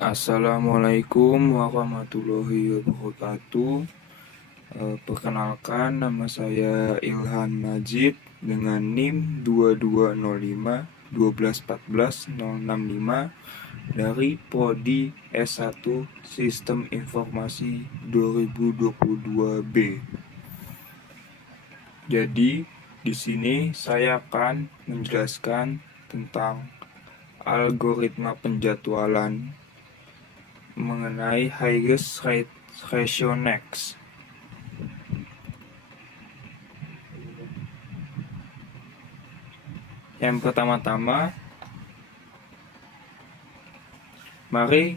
Assalamualaikum warahmatullahi wabarakatuh. Perkenalkan, nama saya Ilhan Majid dengan NIM 2205 dari Prodi S1 Sistem Informasi 2022B. Jadi, di sini saya akan menjelaskan tentang algoritma penjadwalan mengenai Higgs Ratio Next. Yang pertama-tama, mari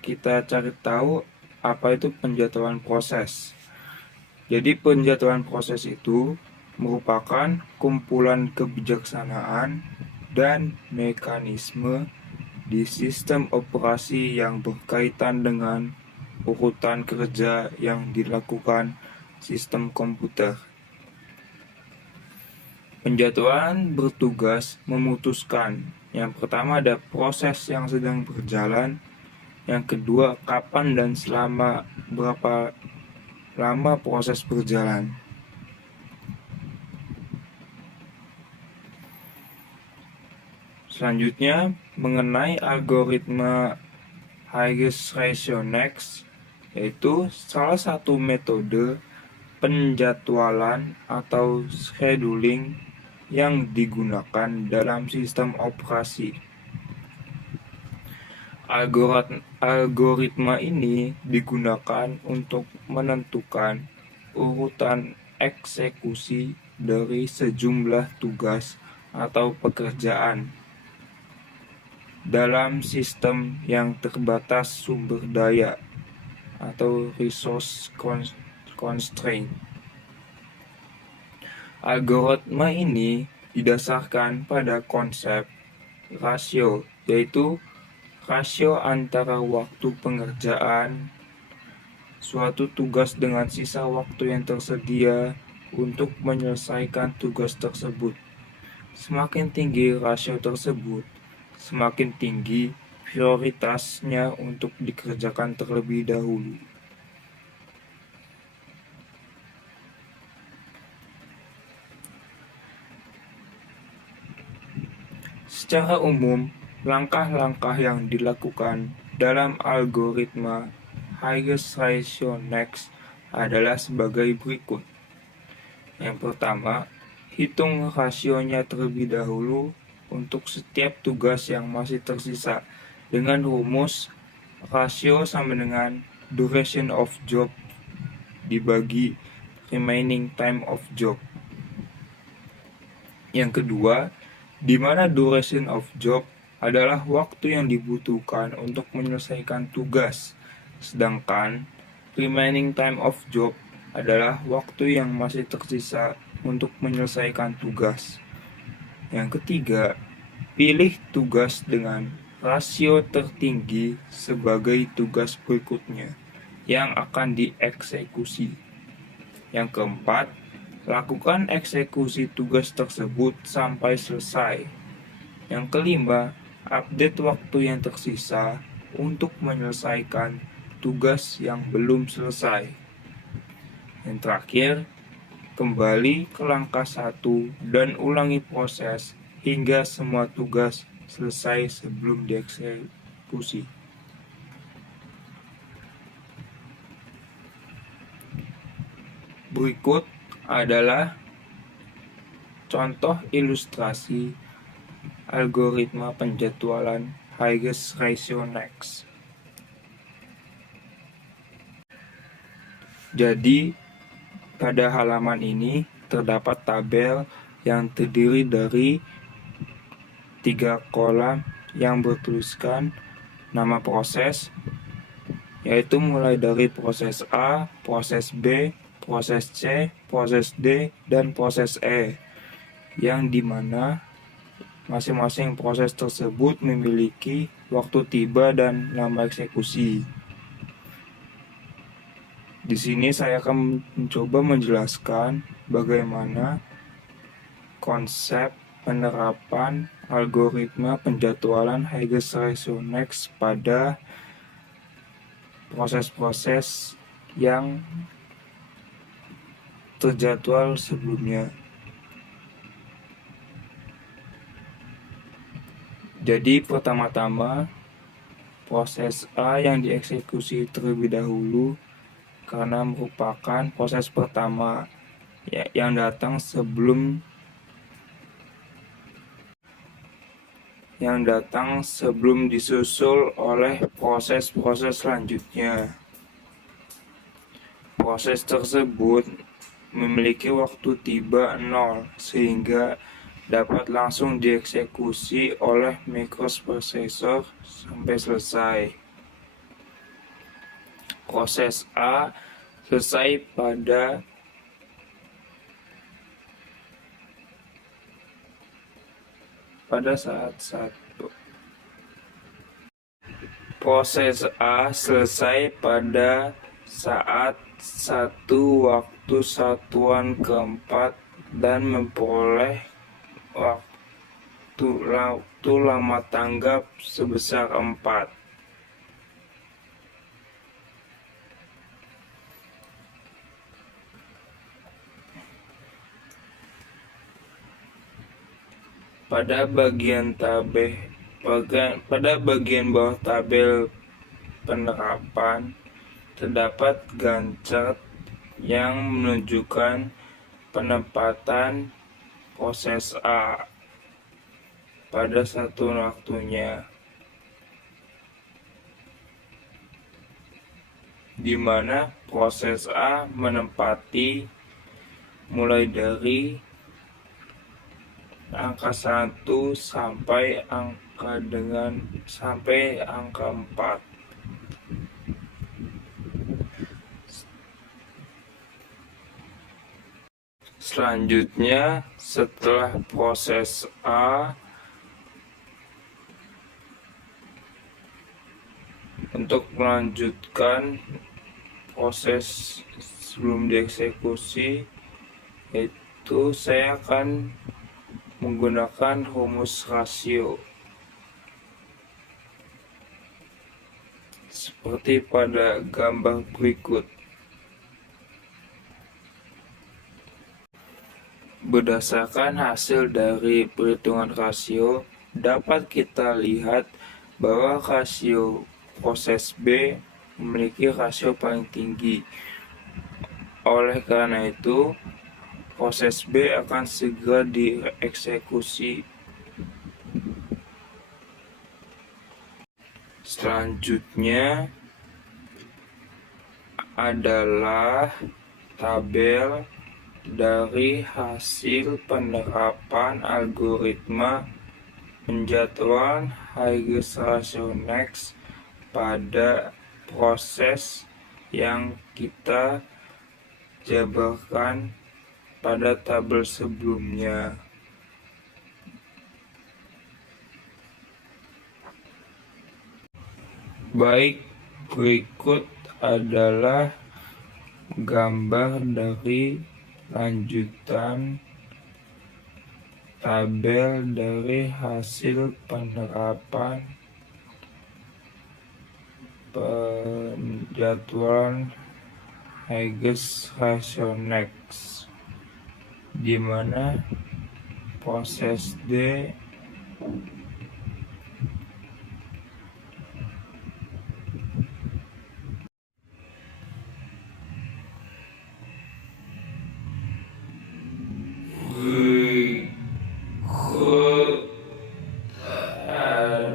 kita cari tahu apa itu penjadwalan proses. Jadi penjadwalan proses itu merupakan kumpulan kebijaksanaan dan mekanisme di sistem operasi yang berkaitan dengan urutan kerja yang dilakukan sistem komputer. Penjadwalan bertugas memutuskan, yang pertama ada proses yang sedang berjalan, yang kedua kapan dan selama berapa lama proses berjalan. Selanjutnya, mengenai algoritma Higgs Ratio Next, yaitu salah satu metode penjadwalan atau scheduling yang digunakan dalam sistem operasi. Algoritma ini digunakan untuk menentukan urutan eksekusi dari sejumlah tugas atau pekerjaan dalam sistem yang terbatas sumber daya atau resource constraint. Algoritma ini didasarkan pada konsep rasio, yaitu rasio antara waktu pengerjaan suatu tugas dengan sisa waktu yang tersedia untuk menyelesaikan tugas tersebut. Semakin tinggi rasio tersebut, semakin tinggi prioritasnya untuk dikerjakan terlebih dahulu. Secara umum, langkah-langkah yang dilakukan dalam algoritma Higgs Ratio Next adalah sebagai berikut. Yang pertama, hitung rasionya terlebih dahulu untuk setiap tugas yang masih tersisa dengan rumus rasio sama dengan duration of job dibagi remaining time of job. Yang kedua, di mana duration of job adalah waktu yang dibutuhkan untuk menyelesaikan tugas, sedangkan remaining time of job adalah waktu yang masih tersisa untuk menyelesaikan tugas. Yang ketiga, pilih tugas dengan rasio tertinggi sebagai tugas berikutnya yang akan dieksekusi. Yang keempat, lakukan eksekusi tugas tersebut sampai selesai. Yang kelima, update waktu yang tersisa untuk menyelesaikan tugas yang belum selesai. Yang terakhir, kembali ke langkah 1 dan ulangi proses hingga semua tugas selesai sebelum dieksekusi. Berikut adalah contoh ilustrasi algoritma penjadwalan Higgs Ratio Next. Jadi, pada halaman ini terdapat tabel yang terdiri dari 3 kolom yang bertuliskan nama proses, yaitu mulai dari proses A, proses B, proses C, proses D, dan proses E, yang dimana masing-masing proses tersebut memiliki waktu tiba dan lama eksekusi. Di sini saya akan mencoba menjelaskan bagaimana konsep penerapan algoritma penjadwalan Higgs ratio next pada proses-proses yang terjadwal sebelumnya. Jadi pertama-tama proses A yang dieksekusi terlebih dahulu karena merupakan proses pertama yang datang sebelum disusul oleh proses-proses selanjutnya. Proses tersebut memiliki waktu tiba 0 sehingga dapat langsung dieksekusi oleh microprocessor sampai selesai. Proses A selesai pada saat 1. Proses A selesai pada saat 1 waktu satuan keempat dan memperoleh waktu lama tanggap sebesar 4. Pada bagian bawah tabel penerapan terdapat gancer yang menunjukkan penempatan proses A pada satu waktunya, di mana proses A menempati mulai dari angka 1 sampai angka 4. Selanjutnya, setelah proses A, untuk melanjutkan proses sebelum dieksekusi, yaitu saya akan menggunakan rumus rasio seperti pada gambar berikut. Berdasarkan hasil dari perhitungan rasio, dapat kita lihat bahwa rasio proses B memiliki rasio paling tinggi. Oleh karena itu, proses B akan segera dieksekusi. Selanjutnya adalah tabel dari hasil penerapan algoritma penjadwalan Higgs ratio next pada proses yang kita jabarkan pada tabel sebelumnya. Baik, berikut adalah gambar dari lanjutan tabel dari hasil penerapan penjadwalan Higgs ratio next, di mana proses D gambar tabel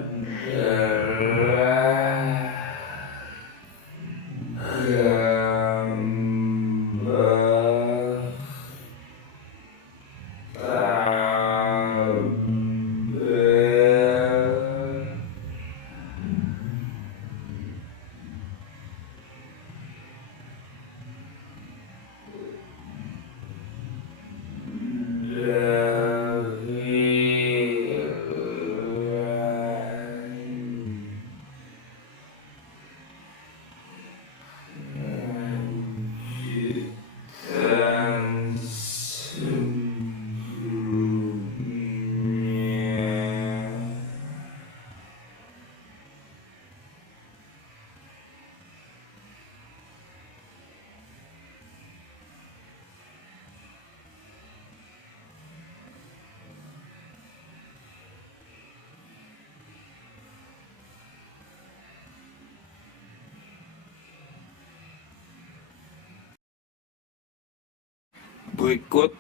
Berikut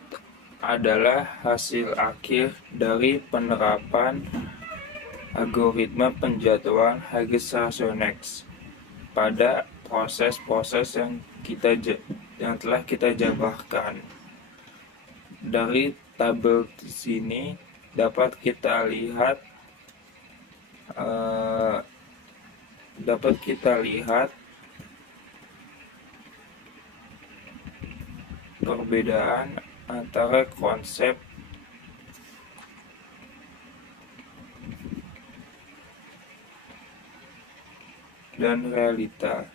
adalah hasil akhir dari penerapan algoritma penjadwalan Higgs-Rasonex pada proses-proses yang telah kita jabarkan. Dari tabel di sini dapat kita lihat perbedaan antara konsep dan realita.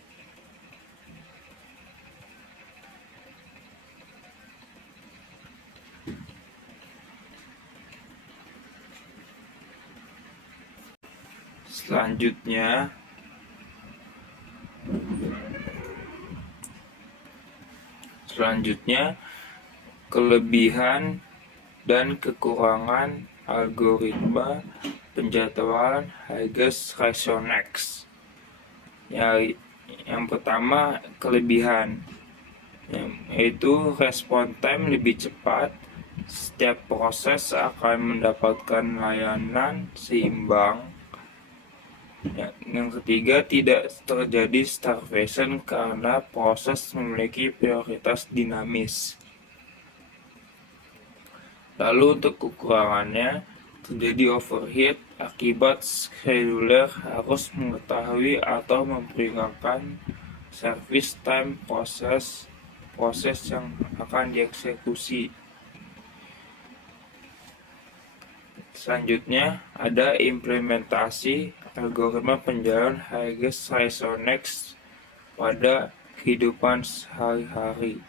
Selanjutnya, kelebihan dan kekurangan algoritma penjadwalan Higgs-Rasonex. Yang pertama, kelebihan, yaitu respon time lebih cepat. Setiap proses akan mendapatkan layanan seimbang. Yang ketiga, tidak terjadi starvation karena proses memiliki prioritas dinamis. Lalu untuk kekurangannya, terjadi overheat akibat scheduler harus mengetahui atau memperkirakan service time proses yang akan dieksekusi. Selanjutnya, ada implementasi algoritma penjadwalan Higgs-Rasonex pada kehidupan sehari-hari.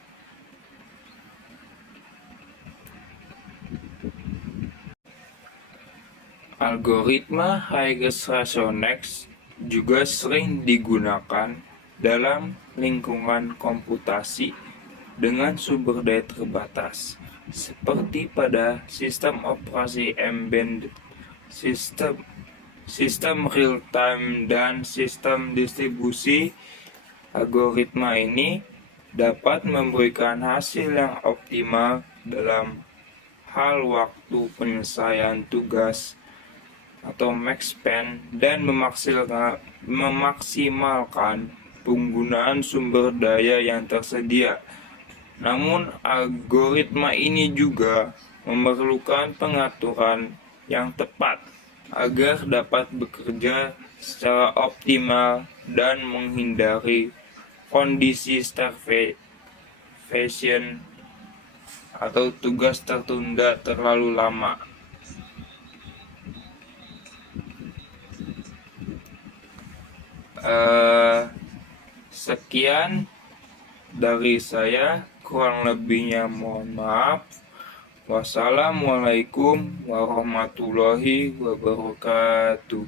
Algoritma Higgs-Rasonex juga sering digunakan dalam lingkungan komputasi dengan sumber daya terbatas, seperti pada sistem operasi embedded, sistem real-time, dan sistem distribusi. Algoritma ini dapat memberikan hasil yang optimal dalam hal waktu penyelesaian tugas atau max span dan memaksimalkan penggunaan sumber daya yang tersedia. Namun, algoritma ini juga memerlukan pengaturan yang tepat agar dapat bekerja secara optimal dan menghindari kondisi starvation atau tugas tertunda terlalu lama. Sekian dari saya, kurang lebihnya mohon maaf. Wassalamualaikum warahmatullahi wabarakatuh.